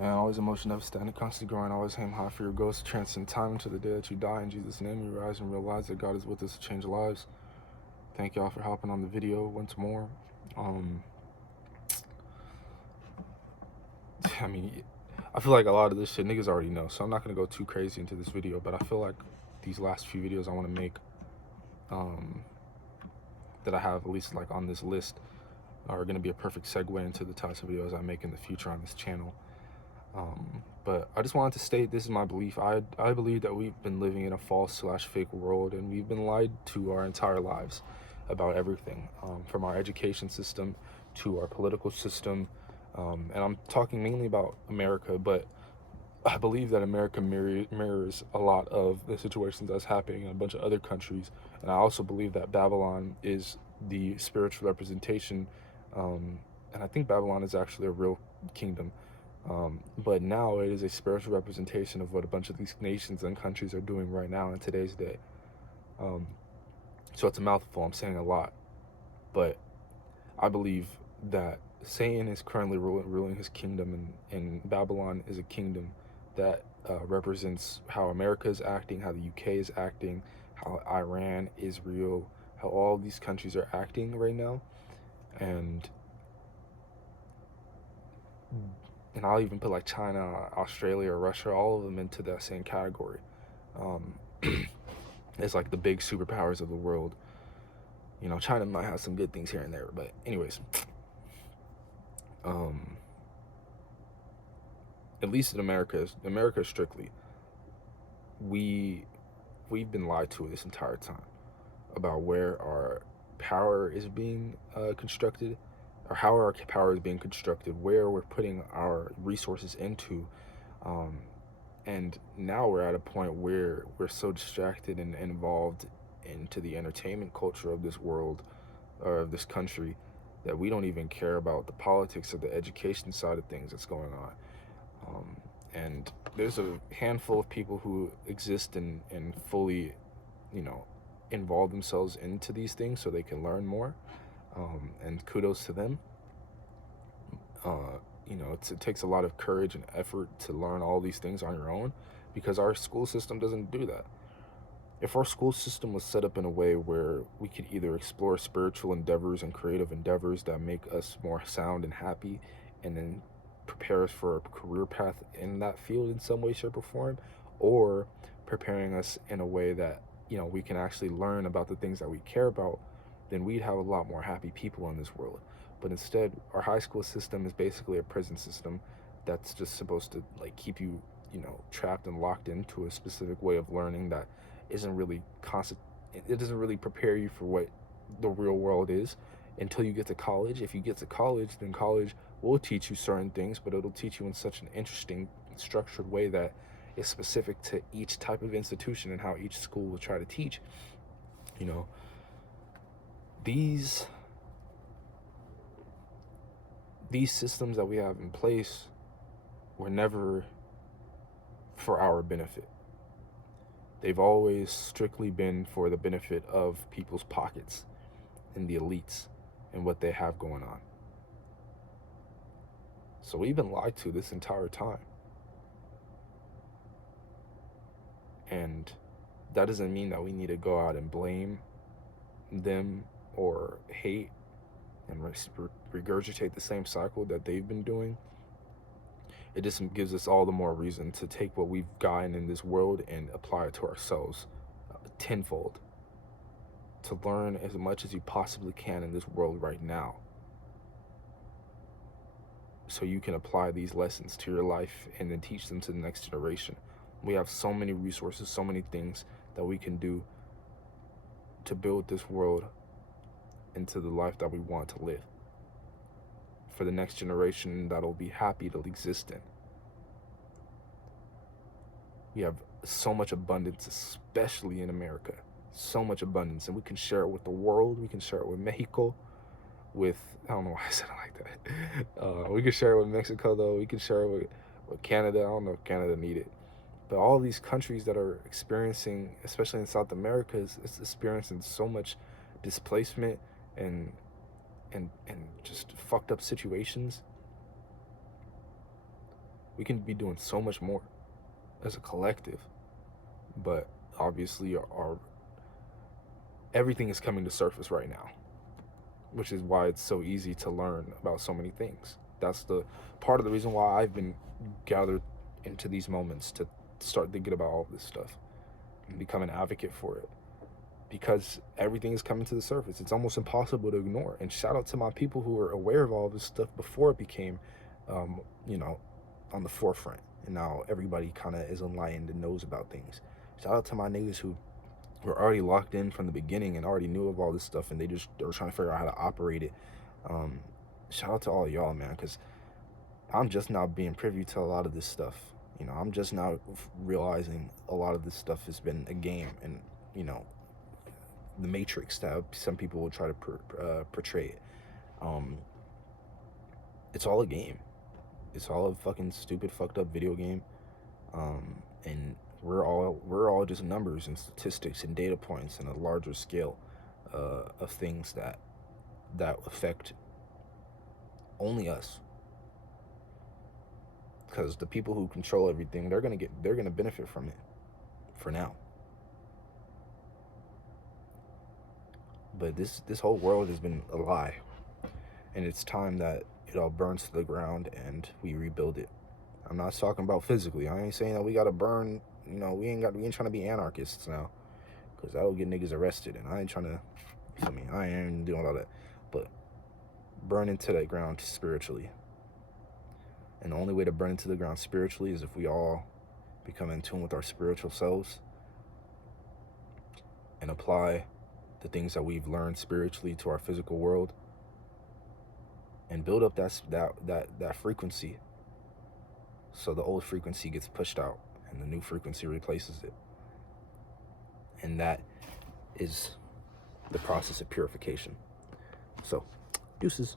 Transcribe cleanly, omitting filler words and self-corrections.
And always emotion never standing, constantly growing, always aim high for your goals to transcend time into the day that you die. In Jesus' name, you rise and realize that God is with us to change lives. Thank y'all for hopping on the video once more. I mean, I feel like a lot of this shit niggas already know, so I'm not gonna go too crazy into this video, but I feel like these last few videos I want to make, that I have at least like on this list, are gonna be a perfect segue into the types of videos I make in the future on this channel. But I just wanted to state, this is my belief. I believe that we've been living in a false/fake world, and we've been lied to our entire lives about everything, from our education system to our political system. And I'm talking mainly about America, but I believe that America mirrors a lot of the situations that's happening in a bunch of other countries. And I also believe that Babylon is the spiritual representation. And I think Babylon is actually a real kingdom. But now it is a spiritual representation of what a bunch of these nations and countries are doing right now in today's day. So it's a mouthful, I'm saying a lot. But I believe that Satan is currently ruling his kingdom, and Babylon is a kingdom that represents how America is acting, how the UK is acting, how Iran, Israel, how all these countries are acting right now. And I'll even put like China, Australia, Russia, all of them into that same category. It's like the big superpowers of the world. You know, China might have some good things here and there, but anyways, at least in America strictly, we've been lied to this entire time about where our power is being constructed, or how our power is being constructed, where we're putting our resources into. And now we're at a point where we're so distracted and involved into the entertainment culture of this world, or of this country, that we don't even care about the politics or the education side of things that's going on. And there's a handful of people who exist and fully, you know, involve themselves into these things so they can learn more. And kudos to them. You know, it takes a lot of courage and effort to learn all these things on your own, because our school system doesn't do that. If our school system was set up in a way where we could either explore spiritual endeavors and creative endeavors that make us more sound and happy, and then prepare us for a career path in that field in some way, shape, or form, or preparing us in a way that, you know, we can actually learn about the things that we care about, then we'd have a lot more happy people in this world. But instead, our high school system is basically a prison system that's just supposed to like keep you, you know, trapped and locked into a specific way of learning that isn't really it doesn't really prepare you for what the real world is until you get to college. If you get to college, then college will teach you certain things, but it'll teach you in such an interesting, structured way that is specific to each type of institution and how each school will try to teach. You know, these systems that we have in place were never for our benefit. They've always strictly been for the benefit of people's pockets and the elites and what they have going on. So we've been lied to this entire time. And that doesn't mean that we need to go out and blame them or hate and regurgitate the same cycle that they've been doing. It just gives us all the more reason to take what we've gotten in this world and apply it to ourselves tenfold. To learn as much as you possibly can in this world right now, so you can apply these lessons to your life and then teach them to the next generation. We have so many resources, so many things that we can do to build this world into the life that we want to live for the next generation that'll be happy to exist in. We have so much abundance, especially in America. So much abundance, and we can share it with the world. We can share it with Mexico, with, I don't know why I said it like that. We can share it with Mexico, though. We can share it with Canada. I don't know if Canada need it. But all these countries that are experiencing, especially in South America, is experiencing so much displacement and just fucked up situations. We can be doing so much more as a collective, but obviously our everything is coming to surface right now, which is why it's so easy to learn about so many things. That's the part of the reason why I've been gathered into these moments to start thinking about all this stuff and become an advocate for it, because everything is coming to the surface. It's almost impossible to ignore. And shout out to my people who were aware of all this stuff before it became, um, you know, on the forefront. And now everybody kind of is enlightened and knows about things. Shout out to my niggas who were already locked in from the beginning and already knew of all this stuff, and they were trying to figure out how to operate it. Um, Shout out to all y'all, man, because I'm just now being privy to a lot of this stuff. You know, I'm just now realizing a lot of this stuff has been a game, and you know, the Matrix that some people will try to portray it. Um, it's all a game. It's all a fucking stupid, fucked up video game. And we're all just numbers and statistics and data points in a larger scale of things that affect only us. Because the people who control everything, they're gonna benefit from it for now. But this whole world has been a lie, and it's time that it all burns to the ground and we rebuild it. I'm not talking about physically. I ain't saying that we gotta burn. You know, we ain't trying to be anarchists now, because that'll get niggas arrested. And I ain't trying to. You feel me? I ain't doing all that. But burn into that ground spiritually. And the only way to burn into the ground spiritually is if we all become in tune with our spiritual selves and apply the things that we've learned spiritually to our physical world, and build up that frequency, so the old frequency gets pushed out and the new frequency replaces it. And that is the process of purification. So, deuces.